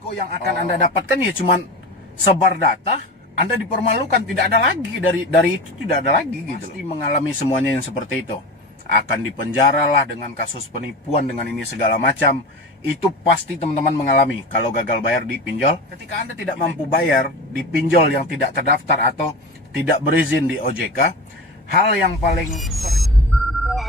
Kok yang akan Anda dapatkan ya cuman sebar data, Anda dipermalukan, tidak ada lagi dari itu, tidak ada lagi gitu. Pasti mengalami semuanya yang seperti itu. Akan dipenjara lah dengan kasus penipuan dengan ini segala macam. Itu pasti teman-teman mengalami kalau gagal bayar di pinjol. Ketika Anda tidak mampu bayar di pinjol yang tidak terdaftar atau tidak berizin di OJK, hal yang paling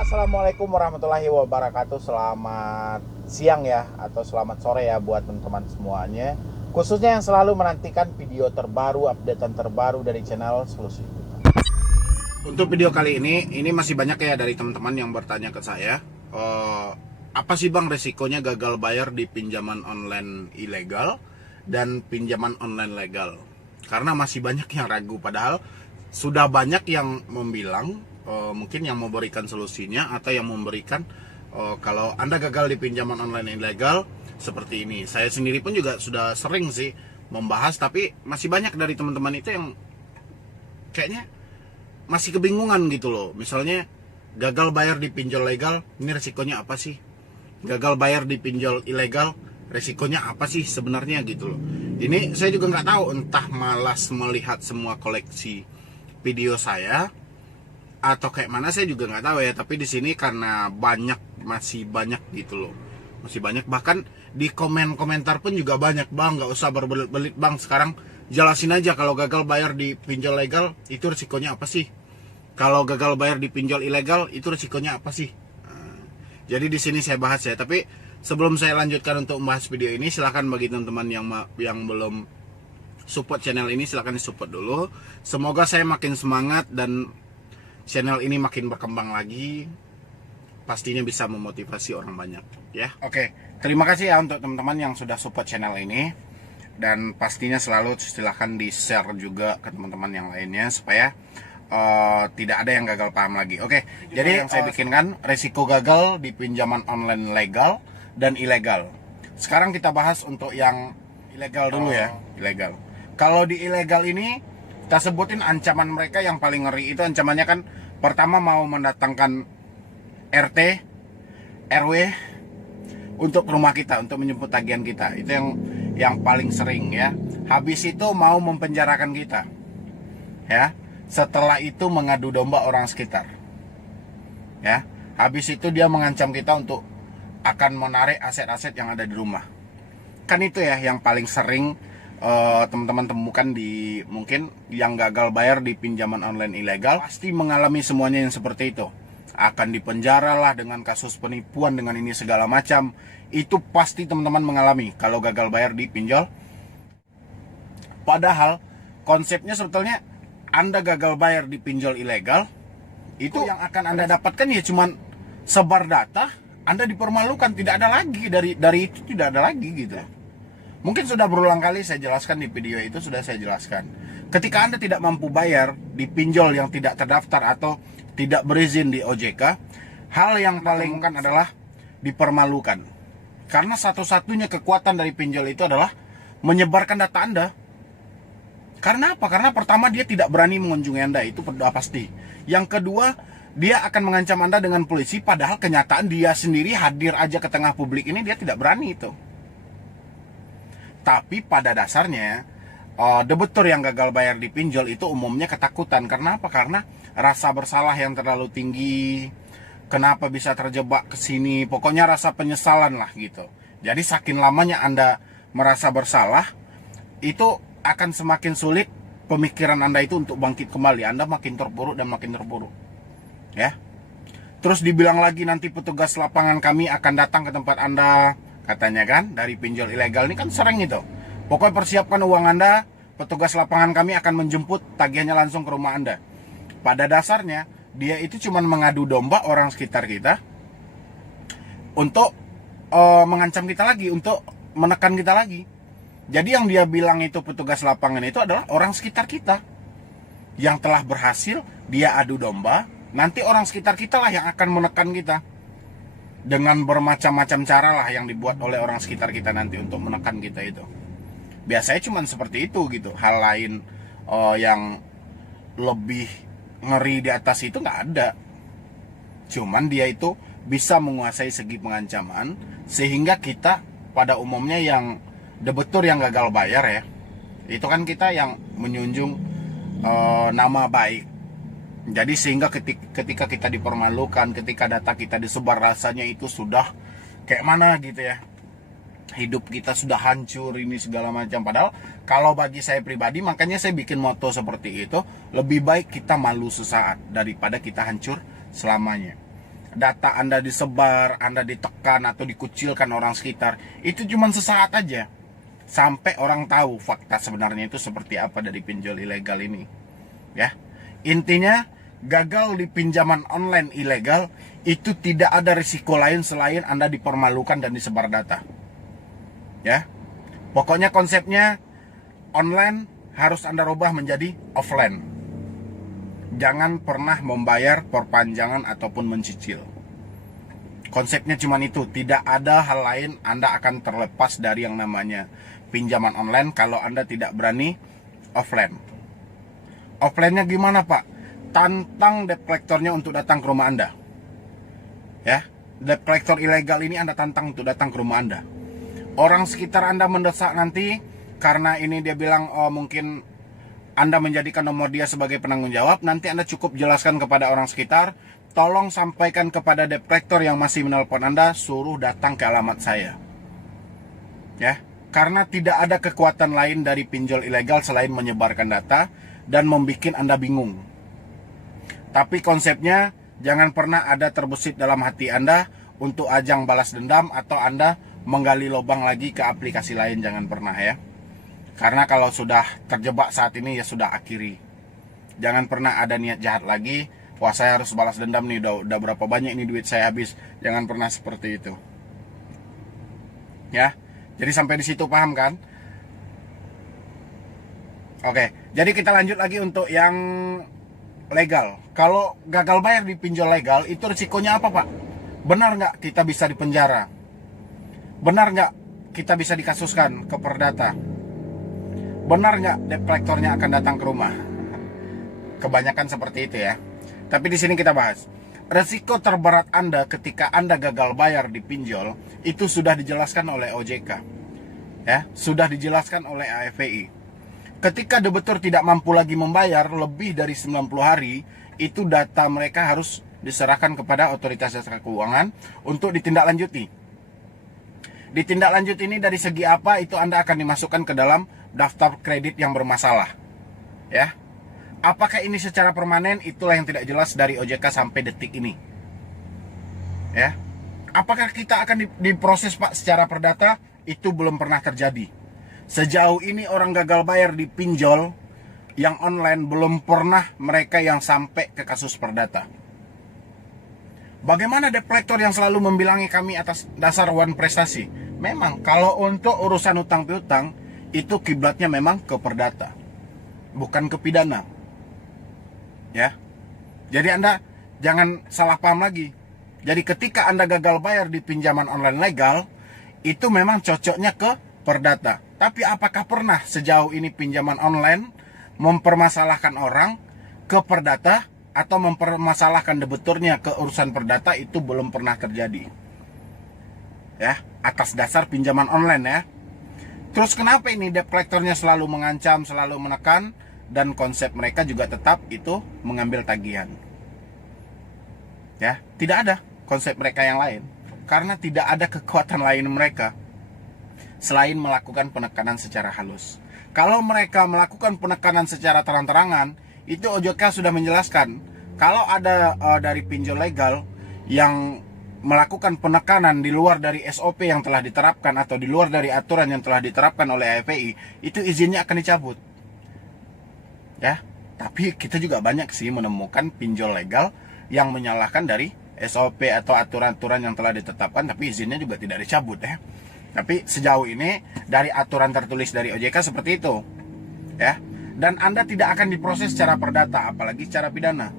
Assalamualaikum warahmatullahi wabarakatuh. Selamat siang ya, atau selamat sore ya buat teman-teman semuanya, khususnya yang selalu menantikan video terbaru, updatean terbaru dari channel Solusi. Untuk video kali ini masih banyak ya dari teman-teman yang bertanya ke saya, apa sih bang resikonya gagal bayar di pinjaman online ilegal dan pinjaman online legal? Karena masih banyak yang ragu, padahal sudah banyak yang membilang, mungkin yang memberikan solusinya atau yang memberikan kalau Anda gagal di pinjaman online ilegal seperti ini. Saya sendiri pun juga sudah sering sih membahas, tapi masih banyak dari teman-teman itu yang kayaknya masih kebingungan gitu loh. Misalnya gagal bayar di pinjol legal, ini resikonya apa sih? Gagal bayar di pinjol ilegal, resikonya apa sih sebenarnya gitu loh. Ini saya juga nggak tahu, entah malas melihat semua koleksi video saya atau kayak mana, saya juga nggak tahu ya. Tapi di sini karena masih banyak gitu loh, masih banyak, bahkan di komentar pun juga banyak, bang nggak usah berbelit-belit bang, sekarang jelasin aja kalau gagal bayar di pinjol legal itu resikonya apa sih, kalau gagal bayar di pinjol ilegal itu resikonya apa sih. Jadi di sini saya bahas ya. Tapi sebelum saya lanjutkan untuk membahas video ini, silahkan bagi teman-teman yang belum support channel ini, silahkan support dulu. Semoga saya makin semangat dan channel ini makin berkembang lagi, pastinya bisa memotivasi orang banyak ya. Oke, terima kasih ya untuk teman-teman yang sudah support channel ini, dan pastinya selalu silahkan di share juga ke teman-teman yang lainnya supaya tidak ada yang gagal paham lagi. Oke, jadi yang saya bikinkan resiko gagal di pinjaman online legal dan ilegal. Sekarang kita bahas untuk yang ilegal dulu ya. Ilegal. Kalau di ilegal ini kita sebutin ancaman mereka yang paling ngeri. Itu ancamannya kan pertama mau mendatangkan RT, RW untuk rumah kita, untuk menjemput tagihan kita. Itu yang paling sering ya. Habis itu mau mempenjarakan kita. Ya. Setelah itu mengadu domba orang sekitar. Ya. Habis itu dia mengancam kita untuk akan menarik aset-aset yang ada di rumah. Kan itu ya yang paling sering teman-teman temukan di mungkin yang gagal bayar di pinjaman online ilegal. Pasti mengalami semuanya yang seperti itu. Akan dipenjara lah dengan kasus penipuan dengan ini segala macam. Itu pasti teman-teman mengalami kalau gagal bayar di pinjol. Padahal konsepnya sebetulnya Anda gagal bayar di pinjol ilegal, itu yang akan Anda dapatkan ya cuman sebar data, Anda dipermalukan, tidak ada lagi dari itu, tidak ada lagi gitu. Mungkin sudah berulang kali saya jelaskan di video itu, sudah saya jelaskan. Ketika Anda tidak mampu bayar di pinjol yang tidak terdaftar atau tidak berizin di OJK, hal yang paling kan adalah dipermalukan. Karena satu-satunya kekuatan dari pinjol itu adalah menyebarkan data Anda. Karena apa? Karena pertama dia tidak berani mengunjungi Anda, itu pasti. Yang kedua, dia akan mengancam Anda dengan polisi, padahal kenyataan dia sendiri hadir aja ke tengah publik ini, dia tidak berani itu. Tapi pada dasarnya debitur yang gagal bayar di pinjol itu umumnya ketakutan. Karena apa? Karena rasa bersalah yang terlalu tinggi. Kenapa bisa terjebak ke sini? Pokoknya rasa penyesalan lah gitu. Jadi saking lamanya Anda merasa bersalah, itu akan semakin sulit pemikiran Anda itu untuk bangkit kembali. Anda makin terpuruk dan makin terpuruk. Ya. Terus dibilang lagi nanti petugas lapangan kami akan datang ke tempat Anda, katanya kan, dari pinjol ilegal ini kan sering itu. Pokoknya persiapkan uang Anda, petugas lapangan kami akan menjemput tagihannya langsung ke rumah Anda. Pada dasarnya dia itu cuma mengadu domba orang sekitar kita untuk mengancam kita lagi, untuk menekan kita lagi. Jadi yang dia bilang itu petugas lapangan itu adalah orang sekitar kita yang telah berhasil dia adu domba. Nanti orang sekitar kita lah yang akan menekan kita dengan bermacam-macam cara lah yang dibuat oleh orang sekitar kita nanti untuk menekan kita itu. Biasanya cuma seperti itu gitu. Hal lain yang lebih ngeri di atas itu nggak ada. Cuman dia itu bisa menguasai segi pengancaman sehingga kita pada umumnya yang debitur yang gagal bayar ya, itu kan kita yang menjunjung nama baik. Jadi sehingga ketika kita dipermalukan, ketika data kita disebar, rasanya itu sudah kayak mana gitu ya, hidup kita sudah hancur ini segala macam. Padahal kalau bagi saya pribadi, makanya saya bikin moto seperti itu, lebih baik kita malu sesaat daripada kita hancur selamanya. Data Anda disebar, Anda ditekan atau dikucilkan orang sekitar, itu cuma sesaat aja, sampai orang tahu fakta sebenarnya itu seperti apa dari pinjol ilegal ini. Ya, intinya gagal di pinjaman online ilegal itu tidak ada risiko lain selain Anda dipermalukan dan disebar data. Ya, pokoknya konsepnya online harus Anda rubah menjadi offline. Jangan pernah membayar perpanjangan ataupun mencicil. Konsepnya cuma itu, tidak ada hal lain. Anda akan terlepas dari yang namanya pinjaman online kalau Anda tidak berani offline. Offline-nya gimana Pak? Tantang debt collector-nya untuk datang ke rumah Anda. Ya, debt collector ilegal ini Anda tantang untuk datang ke rumah Anda. Orang sekitar Anda mendesak nanti karena ini dia bilang mungkin Anda menjadikan nomor dia sebagai penanggung jawab. Nanti Anda cukup jelaskan kepada orang sekitar, tolong sampaikan kepada debt collector yang masih menelpon Anda, suruh datang ke alamat saya. Ya, karena tidak ada kekuatan lain dari pinjol ilegal selain menyebarkan data dan membuat Anda bingung. Tapi konsepnya jangan pernah ada terbesit dalam hati Anda untuk ajang balas dendam atau Anda menggali lubang lagi ke aplikasi lain, jangan pernah ya. Karena kalau sudah terjebak saat ini ya sudah akhiri. Jangan pernah ada niat jahat lagi, wah saya harus balas dendam nih, udah berapa banyak ini duit saya habis. Jangan pernah seperti itu. Ya. Jadi sampai di situ paham kan? Oke, jadi kita lanjut lagi untuk yang legal. Kalau gagal bayar di pinjol legal, itu risikonya apa Pak? Benar nggak kita bisa dipenjara? Benar nggak kita bisa dikasuskan ke Perdata? Benar nggak debt collector-nya akan datang ke rumah? Kebanyakan seperti itu ya. Tapi di sini kita bahas. Resiko terberat Anda ketika Anda gagal bayar di pinjol, itu sudah dijelaskan oleh OJK. Ya, sudah dijelaskan oleh AFPI. Ketika debitur tidak mampu lagi membayar lebih dari 90 hari, itu data mereka harus diserahkan kepada otoritas jasa keuangan untuk ditindaklanjuti. Ditindaklanjut ini dari segi apa, itu Anda akan dimasukkan ke dalam daftar kredit yang bermasalah. Ya. Apakah ini secara permanen? Itulah yang tidak jelas dari OJK sampai detik ini. Ya. Apakah kita akan diproses Pak secara perdata? Itu belum pernah terjadi. Sejauh ini orang gagal bayar di pinjol yang online belum pernah mereka yang sampai ke kasus perdata. Bagaimana debt collector yang selalu membilangi kami atas dasar one prestasi? Memang kalau untuk urusan utang piutang itu kiblatnya memang ke perdata, bukan ke pidana. Ya. Jadi Anda jangan salah paham lagi. Jadi ketika Anda gagal bayar di pinjaman online legal, itu memang cocoknya ke perdata. Tapi apakah pernah sejauh ini pinjaman online mempermasalahkan orang ke perdata atau mempermasalahkan debiturnya ke urusan perdata? Itu belum pernah terjadi. Ya, atas dasar pinjaman online ya. Terus kenapa ini debt collector-nya selalu mengancam, selalu menekan, dan konsep mereka juga tetap itu mengambil tagihan. Ya, tidak ada konsep mereka yang lain karena tidak ada kekuatan lain mereka selain melakukan penekanan secara halus. Kalau mereka melakukan penekanan secara terang-terangan, itu OJK sudah menjelaskan. Kalau ada dari pinjol legal yang melakukan penekanan di luar dari SOP yang telah diterapkan atau di luar dari aturan yang telah diterapkan oleh AFPI, itu izinnya akan dicabut. Ya, tapi kita juga banyak sih menemukan pinjol legal yang menyalahkan dari SOP atau aturan-aturan yang telah ditetapkan, tapi izinnya juga tidak dicabut ya. Tapi sejauh ini dari aturan tertulis dari OJK seperti itu. Ya. Dan Anda tidak akan diproses secara perdata, apalagi secara pidana.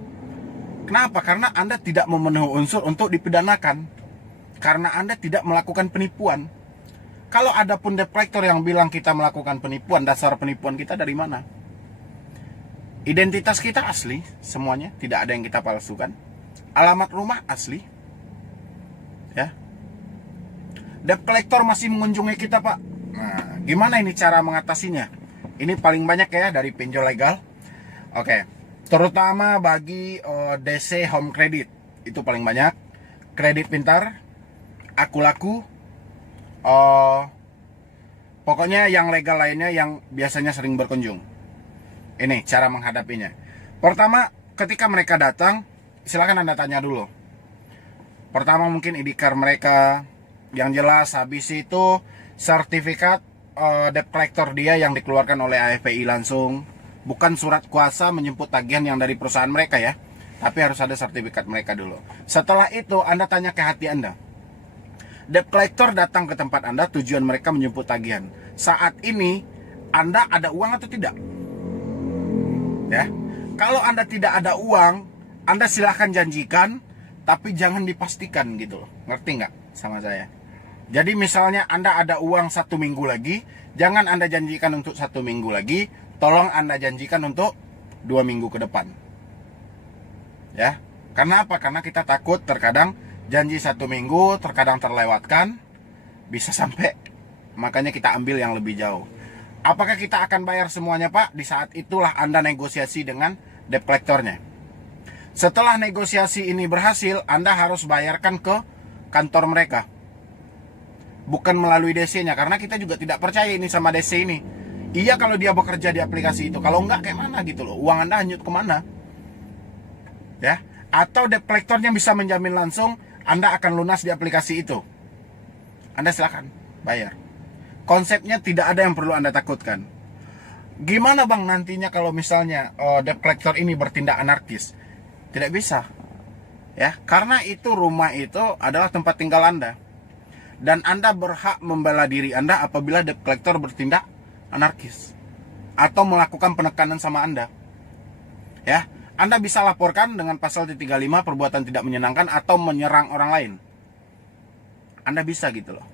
Kenapa? Karena Anda tidak memenuhi unsur untuk dipidanakan. Karena Anda tidak melakukan penipuan. Kalau ada pun debt collector yang bilang kita melakukan penipuan, dasar penipuan kita dari mana? Identitas kita asli, semuanya, tidak ada yang kita palsukan. Alamat rumah asli. Ya. Debt collector masih mengunjungi kita Pak. Nah, Gimana ini cara mengatasinya? Ini paling banyak ya dari pinjol legal. Oke, terutama bagi DC Home Credit. Itu paling banyak. Kredit Pintar, Aku Laku, pokoknya yang legal lainnya yang biasanya sering berkunjung. Ini cara menghadapinya. Pertama, ketika mereka datang, silakan Anda tanya dulu. Pertama mungkin ID card mereka yang jelas, habis itu sertifikat debt collector dia yang dikeluarkan oleh AFPI langsung, bukan surat kuasa menjemput tagihan yang dari perusahaan mereka ya, tapi harus ada sertifikat mereka dulu. Setelah itu Anda tanya ke hati Anda, debt collector datang ke tempat Anda, tujuan mereka menjemput tagihan. Saat ini Anda ada uang atau tidak? Ya, kalau Anda tidak ada uang, Anda silahkan janjikan, tapi jangan dipastikan gitu loh. Ngerti nggak sama saya? Jadi misalnya Anda ada uang 1 minggu lagi, jangan Anda janjikan untuk 1 minggu lagi, tolong Anda janjikan untuk 2 minggu ke depan. Ya, karena apa? Karena kita takut terkadang janji 1 minggu terkadang terlewatkan, bisa sampai, makanya kita ambil yang lebih jauh. Apakah kita akan bayar semuanya Pak? Di saat itulah Anda negosiasi dengan debt collectornya. Setelah negosiasi ini berhasil, Anda harus bayarkan ke kantor mereka, bukan melalui DC-nya, karena kita juga tidak percaya ini sama DC ini. Iya kalau dia bekerja di aplikasi itu, kalau enggak kayak mana gitu loh, uang Anda hanyut kemana? Ya, atau debt collectornya bisa menjamin langsung Anda akan lunas di aplikasi itu. Anda silakan bayar. Konsepnya tidak ada yang perlu Anda takutkan. Gimana Bang nantinya kalau misalnya debt collector ini bertindak anarkis? Tidak bisa. Ya, karena itu rumah itu adalah tempat tinggal Anda. Dan Anda berhak membela diri Anda apabila debt collector bertindak anarkis atau melakukan penekanan sama Anda. Ya, Anda bisa laporkan dengan pasal 35 perbuatan tidak menyenangkan atau menyerang orang lain. Anda bisa gitu loh.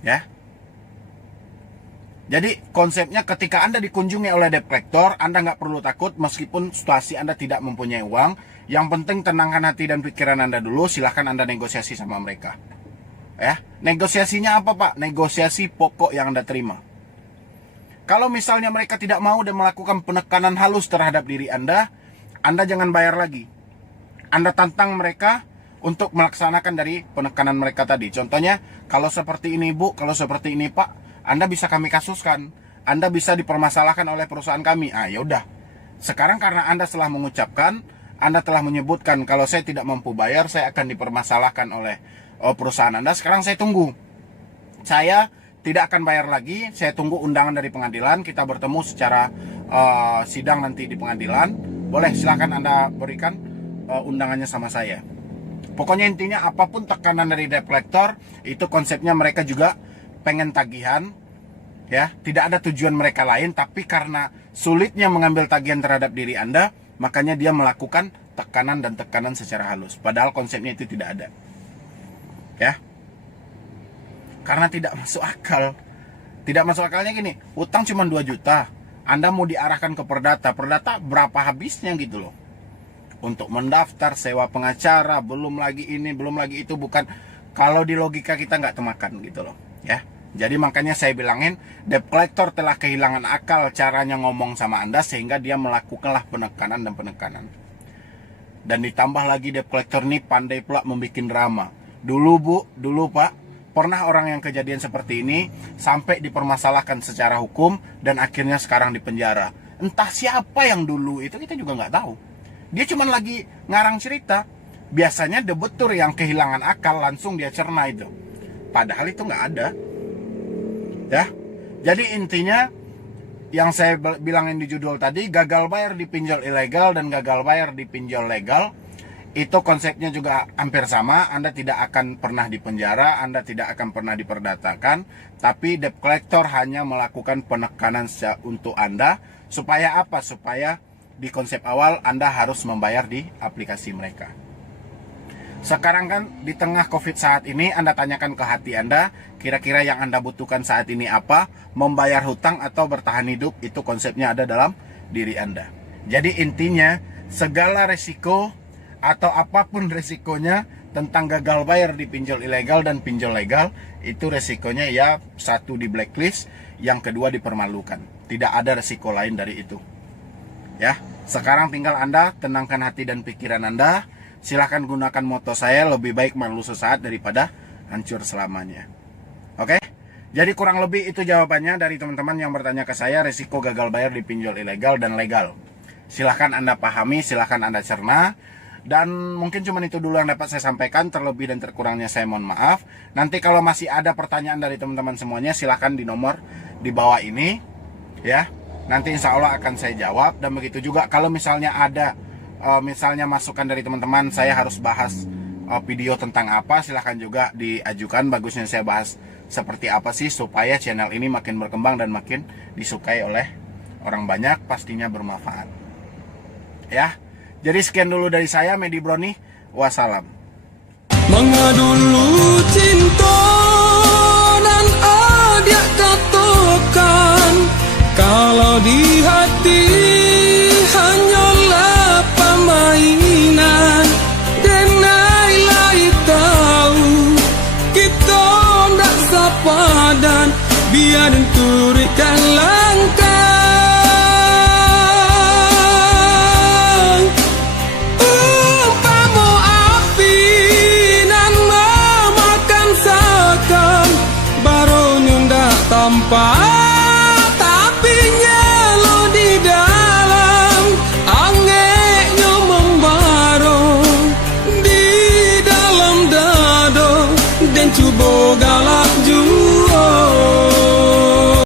Ya. Jadi konsepnya ketika Anda dikunjungi oleh debt collector, Anda nggak perlu takut meskipun situasi Anda tidak mempunyai uang. Yang penting tenangkan hati dan pikiran Anda dulu, silahkan Anda negosiasi sama mereka. Ya, negosiasinya apa Pak? Negosiasi pokok yang Anda terima. Kalau misalnya mereka tidak mau dan melakukan penekanan halus terhadap diri Anda jangan bayar lagi. Anda tantang mereka untuk melaksanakan dari penekanan mereka tadi. Contohnya, kalau seperti ini Bu, kalau seperti ini Pak, Anda bisa kami kasuskan, Anda bisa dipermasalahkan oleh perusahaan kami. Ah, ya udah. Sekarang karena Anda telah mengucapkan, Anda telah menyebutkan kalau saya tidak mampu bayar, saya akan dipermasalahkan oleh perusahaan Anda. Sekarang saya tunggu. Saya tidak akan bayar lagi, saya tunggu undangan dari pengadilan, kita bertemu secara sidang nanti di pengadilan. Boleh silakan Anda berikan undangannya sama saya. Pokoknya intinya apapun tekanan dari debt collector, itu konsepnya mereka juga pengen tagihan, ya, tidak ada tujuan mereka lain, tapi karena sulitnya mengambil tagihan terhadap diri Anda, makanya dia melakukan tekanan dan tekanan secara halus. Padahal konsepnya itu tidak ada, ya, karena tidak masuk akal. Tidak masuk akalnya gini, utang cuma 2 juta, Anda mau diarahkan ke perdata, perdata berapa habisnya gitu loh, untuk mendaftar, sewa pengacara, belum lagi ini, belum lagi itu, bukan, kalau di logika kita nggak temakan gitu loh, ya. Jadi makanya saya bilangin, debt collector telah kehilangan akal caranya ngomong sama Anda, sehingga dia melakukanlah penekanan dan penekanan. Dan ditambah lagi debt collector ini pandai pula membuat drama. Dulu Bu, dulu Pak, pernah orang yang kejadian seperti ini sampai dipermasalahkan secara hukum dan akhirnya sekarang di penjara. Entah siapa yang dulu itu, kita juga nggak tahu. Dia cuma lagi ngarang cerita. Biasanya debetur yang kehilangan akal langsung dia cerna itu. Padahal itu nggak ada. Ya, jadi intinya yang saya bilangin di judul tadi, gagal bayar di pinjol ilegal dan gagal bayar di pinjol legal, itu konsepnya juga hampir sama. Anda tidak akan pernah dipenjara, Anda tidak akan pernah diperdatakan, tapi debt collector hanya melakukan penekanan untuk Anda. Supaya apa? Supaya di konsep awal Anda harus membayar di aplikasi mereka. Sekarang kan di tengah COVID saat ini, Anda tanyakan ke hati Anda, kira-kira yang Anda butuhkan saat ini apa? Membayar hutang atau bertahan hidup? Itu konsepnya ada dalam diri Anda. Jadi intinya, segala resiko atau apapun resikonya, tentang gagal bayar di pinjol ilegal dan pinjol legal, itu resikonya ya satu di blacklist, yang kedua dipermalukan. Tidak ada resiko lain dari itu. Ya, sekarang tinggal Anda tenangkan hati dan pikiran Anda. Silahkan gunakan moto saya, lebih baik malu sesaat daripada hancur selamanya. Oke? Jadi kurang lebih itu jawabannya dari teman-teman yang bertanya ke saya, resiko gagal bayar di pinjol ilegal dan legal. Silahkan Anda pahami, silahkan Anda cerna. Dan mungkin cuma itu dulu yang dapat saya sampaikan. Terlebih dan terkurangnya saya mohon maaf. Nanti kalau masih ada pertanyaan dari teman-teman semuanya, silahkan di nomor di bawah ini, ya. Nanti insya Allah akan saya jawab. Dan begitu juga kalau misalnya ada misalnya masukan dari teman-teman, saya harus bahas video tentang apa, silahkan juga diajukan. Bagusnya saya bahas seperti apa sih supaya channel ini makin berkembang dan makin disukai oleh orang banyak, pastinya bermanfaat. Ya, jadi sekian dulu dari saya, Medi Broni. Wassalam. Mengadulu cinta dan adik katakan, kalau di hati hanyalah permainan. Denai tahu kita tak sepadan, biar turikan langkah.